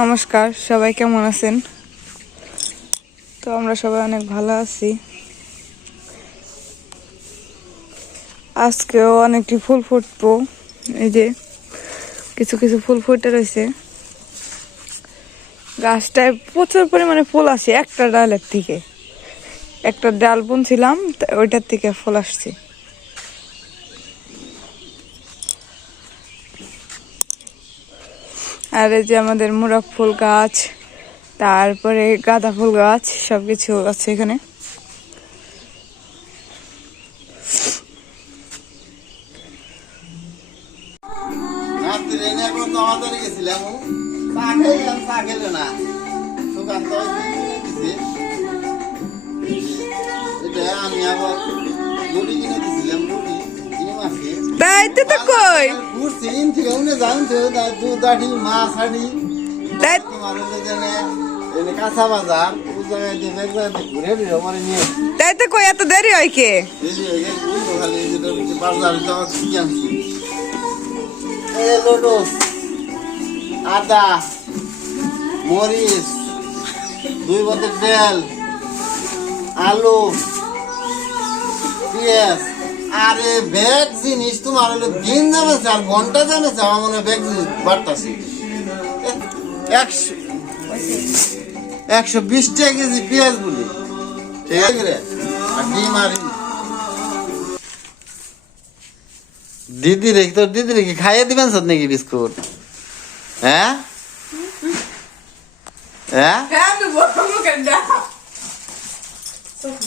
নমস্কার, সবাই কেমন আছেন? তো আমরা সবাই অনেক ভালো আছি। আজকেও অনেকটি ফুল ফুটবো। এই যে কিছু কিছু ফুল ফুটে রয়েছে। গাছটায় প্রচুর পরিমাণে ফুল আসে, একটা ডালের থেকে। একটা ডাল বুনছিলাম ওইটার থেকে ফুল আসছে। আর এই যে আমাদের মুরাক ফুল গাছ, তারপরে গাঁদা ফুল গাছ সব কিছু আছে এখানে। আমি আবার রুটি কিনে দিছিলাম কিনে মাসে তো কই? ঘুরছি ইন থেকে উনি যান তো দুধ দাঠি মাছ হাড়ি তাই তোমার এনে কাঁচা বাজার ও জায়গায় দিয়ে এক জায়গায় ঘুরে ঘুরে আমার নিয়ে তাই তো কই? এত দেরি হয় কে? বাজার যাওয়া কি আনছি এই লোটস আদা, মরিচ, দুই বোতল তেল, আলু, পেঁয়াজ। আরে ব্যাগ জিনিস তোমার হলো দিন আর ঘণ্টা জামেছে আমার মনে হয় ব্যাগ জিনিস বাড়তাছে। একশো একশো বিশ টাকা কেজি পেঁয়াজ বলি। ঠিক আছে রে? আর ডিম আর দিদি রে তোর দিদি রে কি খাইয়ে দিবেন সব নাকি বিস্কুট? হ্যাঁ? হ্যাঁ?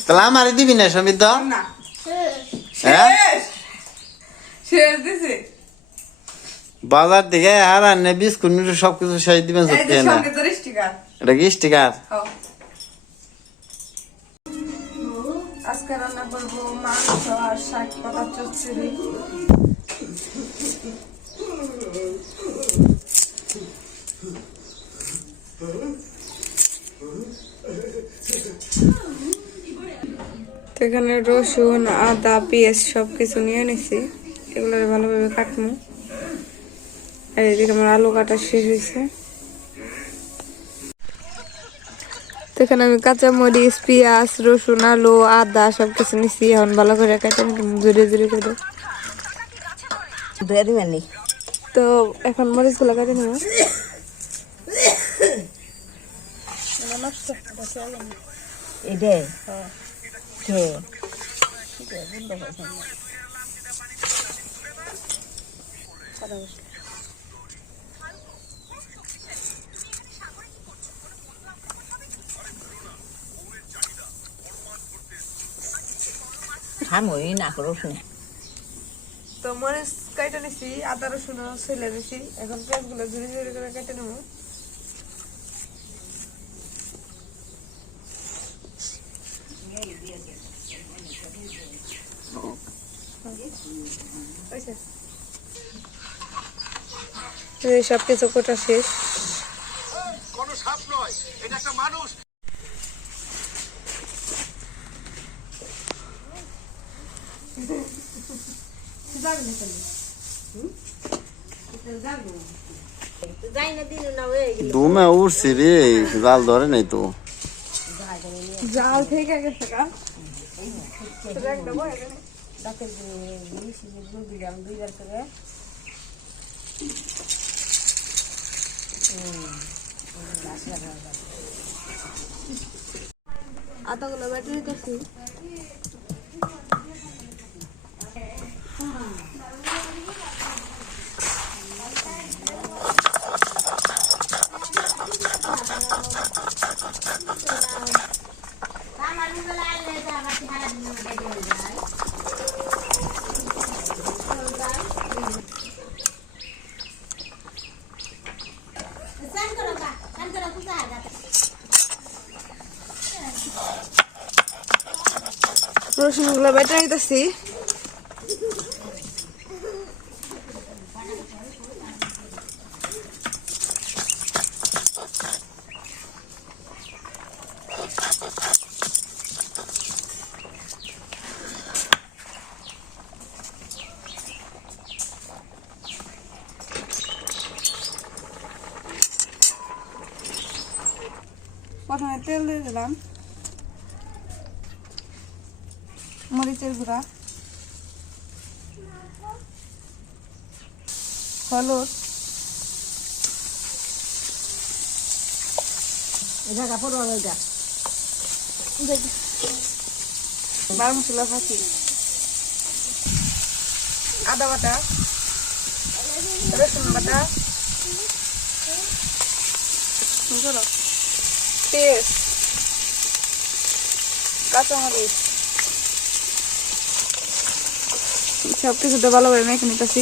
তাহলে আমারই দিবি না সমৃদ্ধ? না। হ্যাঁ বাজার থেকে আর আনে বিস্কুট মিস্কুট সব কিছু শেষ দিবেন সব এই যে খেয়ে না? এটা কি স্টিকার আজকে রান্না করব মাংস আর শাক পাতা চচ্চড়ি। এখানে রসুন আদা পেঁয়াজ সব কিছু নিয়ে নিছি। এগুলো ভালোভাবে কাটবো। আর এদিকে আমার আলু কাটা শেষ হয়েছে। তো এখানে আমি কাঁচা মরিচ পেঁয়াজ রসুন আলু আদা সব কিছু নিছি। এখন ভালো করে কাটে জুড়ে জুড়ে করে ধুয়ে দিবেন তো এখন মরিচগুলো কাটে নেব। এডে কে থামই না করো শুনে তো মরিচ কাটে নিছি, আদা রসুন ছেলে দিছি, এখন পেঁয়াজগুলো জুড়ে জুড়ে করে কেটে নেব সব কিছু কোটা শেষ। দুমে উঠছি রে জাল ধরে নাই তো। জাল থেকে গেছে দেবো এখানে আতাগুলো ব্যাটারি নিতেছি Let me try to see. Tell you the lamp. গুঁড়া হলুদ এটা কাপড় এটা বার মশলা ফাঁকি আদা বাটা রসুন বাটা পেস্ট কাঁচামরিচ। সব কিছুতে ভালোভাবে মেখে নিতেছি।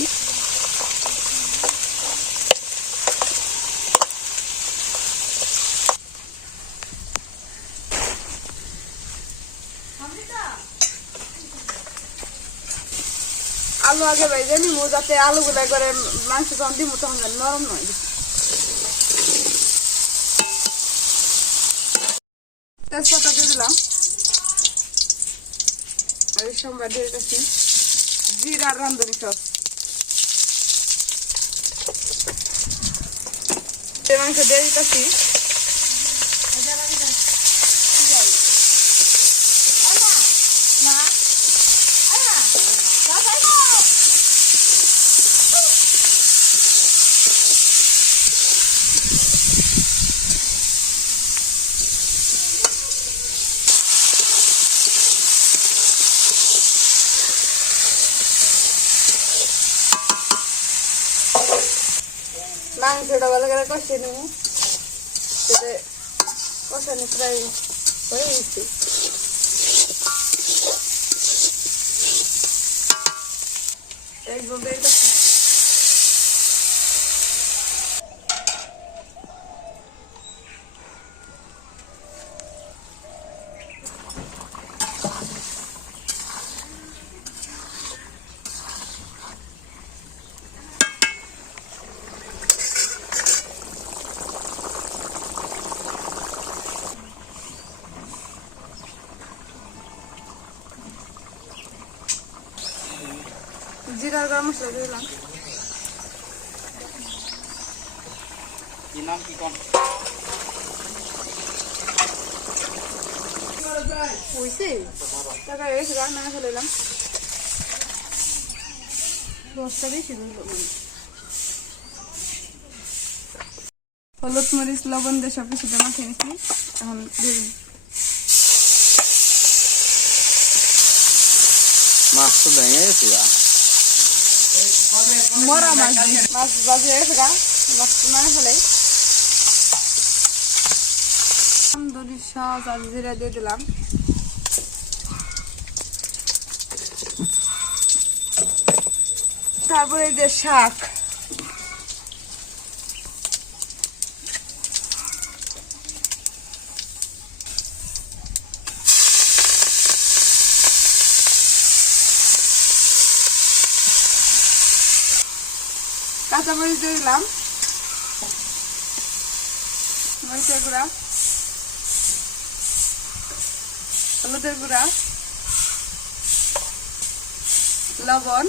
আলু আগে ভেজে নিবো যাতে আলুগুলো করে মাংস যখন দিব তখন নরম নয়। তেজপাতা দিয়ে দিলাম। এই সোমবার দিয়ে দিতেছি। জিরা রান্ধনি সস। মাংস দিয়ে দিতেছি। মাংসটা ভালো করে কষে নেব। সেটা কষানি প্রায় হয়ে গেছে। একভাবে এটা জিরা গরম মশলা দিলাম। হয়েছে টাকা এসে রান্না ফেলে দিলাম। দশটা বেশি দিল মানে। হলুদ মরিচ লবণ দিয়ে সব কিছু মাখিয়ে নিচ্ছি এখন দিয়ে দিন মাছ তো ভেঙে গেছে। মরা মাছ মাছ বাজে গেছে মাছ মানে ফেলে দিয়ে দিলাম। তারপরে যে শাক। কাঁচামরিচ দিয়ে দিলাম। মরিচের গুঁড়া। হলুদের গুঁড়া। লবণ।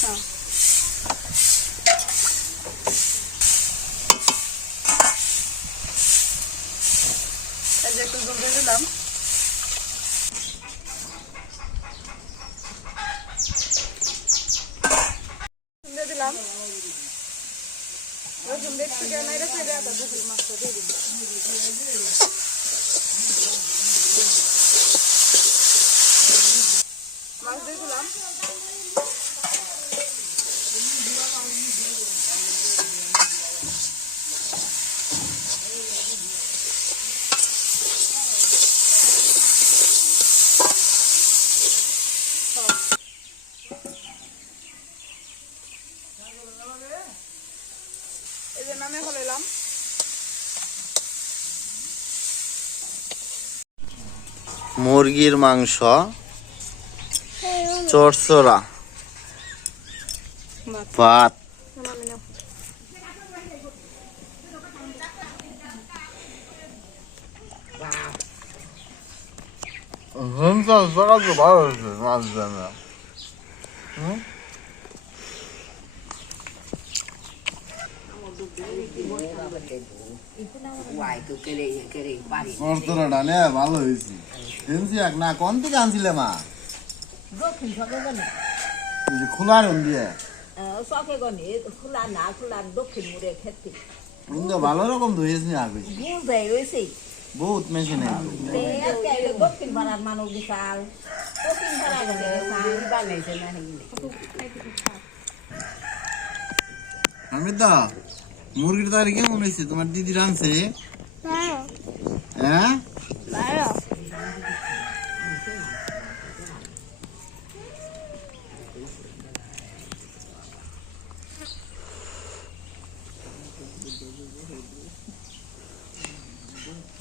হ্যাঁ। একটু দিলাম। রসুন একটু কেন রেখে দেওয়া তারপর মাছটা দিয়ে মাছ দিয়ে এই যে নামে ফেলাইলাম মুরগির মাংস চরচরা ভাত। ভালো হয়েছে মাছ জানা ওয়াই ভালো হয়েছে। ফেন্সি এক না কোন থেকে আনছিলে মা? দক্ষিণ সবে গনে এই যে খোলার দিয়ে। খোলা না খোলা দক্ষিণ মুড়ে খেতে। ভালো রকম ধুয়েছি আগে বহুত মেশিনে দক্ষিণ পাড়ার মানুষ বিশাল। দক্ষিণ পাড়া বানাইছে না আমি তো মুরগির তারি কেমন হয়েছে? তোমার দিদি রানছে হ্যাঁ?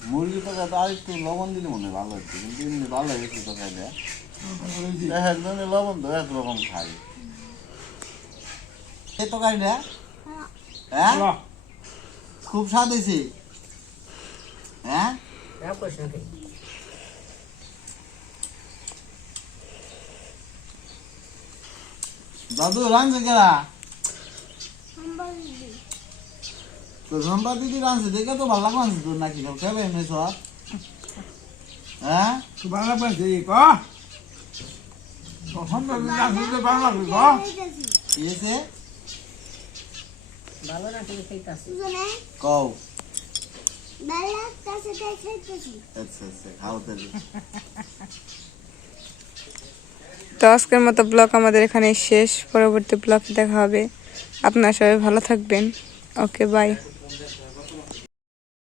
মুরগি তো আর একটু লবণ দিলে মনে হয় ভালো হচ্ছে কিন্তু এমনি ভালো হয়েছে তো খাইলে এক একজনের লবণ তো একরকম খাই এই তরকারিটা হ্যাঁ। খুব স্বাদ হয়েছে। হ্যাঁ? দাদু রাঁধছে কেরা? তো সম্পা দিদি রাঁধছে দেখে তো ভালো লাগছে তোর নাকি সব খেবে এমনি সব হ্যাঁ? বাংলা পাইছে ক। সম্মান রাখতে বাংলা ক? কি হয়েছে? ভালো না ঠিক খাইতাছে কও। Bella, casa da খাইতেছি আচ্ছা আচ্ছা খাও তাহলে। তো আজকের মতো ব্লগ আমাদের এখানে শেষ। পরবর্তী ব্লগে দেখা হবে। আপনারা সবাই ভালো থাকবেন। Okay bye